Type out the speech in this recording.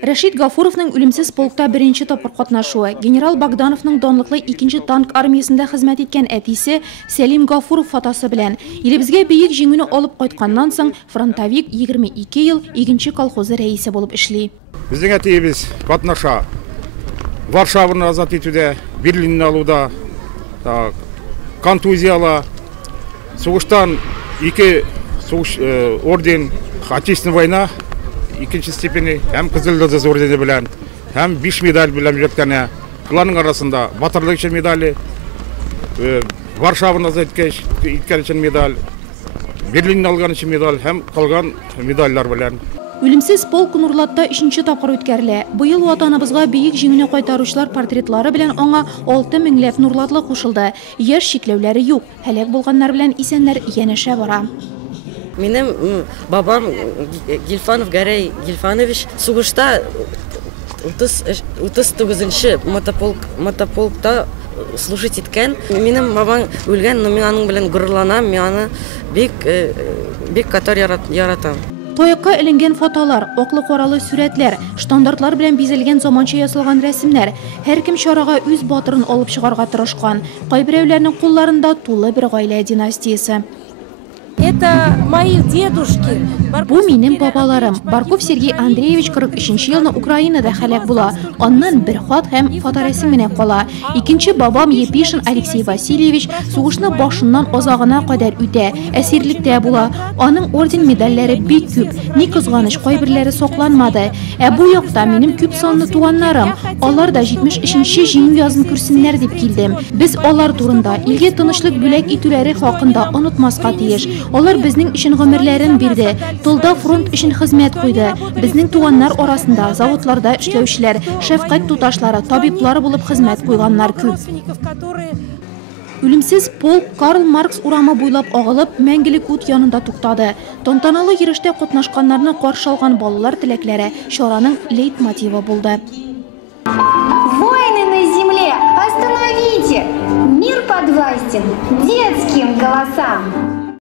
Рашид Гафуровның үлемсез полкта беренче тапкыр катнашуы, генерал Богдановның данлыклы 2-нче танк армиясендә хезмәт иткән әтисе Сәлим Гафуров фотосы белән илебезгә бөек җиңүне алып кайтканнан соң фронтовик 22 ел 2-нче колхозы рәисе булып эшли. Безнең әтиебез катнаша Варшаваны азат итүдә, Берлинне алуда, контузияла, сугыштан 2 орден, Отечественная война, 2-нче степени, һәм Кызыл Йолдыз ордены белән, һәм 5 медаль белән җиткәнә. Кланның арасында батырлык өчен медале, Варшаваны азат иткән өчен медаль, Берлинне алган өчен медаль һәм калган медальләр белән. Үлемсез полк Нурлатта 3-нче тапкыр үткәрелә. Быел ватаныбызга бөек җиңүне кайтаручылар портретлары белән аңа 6 меңләп нурлатлы кушылды. Яшь чикләүләре юк, һәлак булганнар белән исәннәр янәшә бара. Минем бабам Гилфанов Гарей Гилфанович сугышта 39-нче мотополкта служить иткән. Минем бабам үлгән, но мин аның белән горурланам, мин аны бик катар яратам. Тоякка эленгән фотолар, оклы-каралы сүрәтләр, штандартлар белән бизелгән заманча ясалган рәсемнәр. Һәркем чарага үз батырын алып чыгарга тырышкан. Кайберәүләрнең кулларында тулы бер гаилә династиясе. Это мои дедушки. Бу минем бабаларым. Барков Сергей Андреевич 43-нче елны Украинада һәлак була. Аннан бер хат һәм фоторәсем генә кала. Икенче бабам Епишин Алексей Васильевич сугышны башыннан азагына кадәр үтә. Әсирлектә була. Аның орден медальләре бик күп. Ни кызганыч, кайберләре сакланмады. Бу якта минем күп санлы туганнарым. Алар да 73-нче җиңү язын күрсеннәр дип килдем. Без алар турында, илгә тынычлык бүләк итүләре хакында онытмаска тиеш. Алар безнең өчен гомерләрен бирде. Тылда фронт өчен хезмәт куйды. Безнең туганнар арасында заводларда эшләүчеләр, шәфкать туташлары, табиблары булып хезмәт куйганнар күп. Үлемсез полк Карл Маркс урамы буйлап агылып, мәңгелек ут янында туктады. Тантаналы йөреш,тә катнашканнарны каршы алган балалар теләкләре чараның лейтмотивы булды. Войны на земле, остановите! Мир подвластен детским голосам.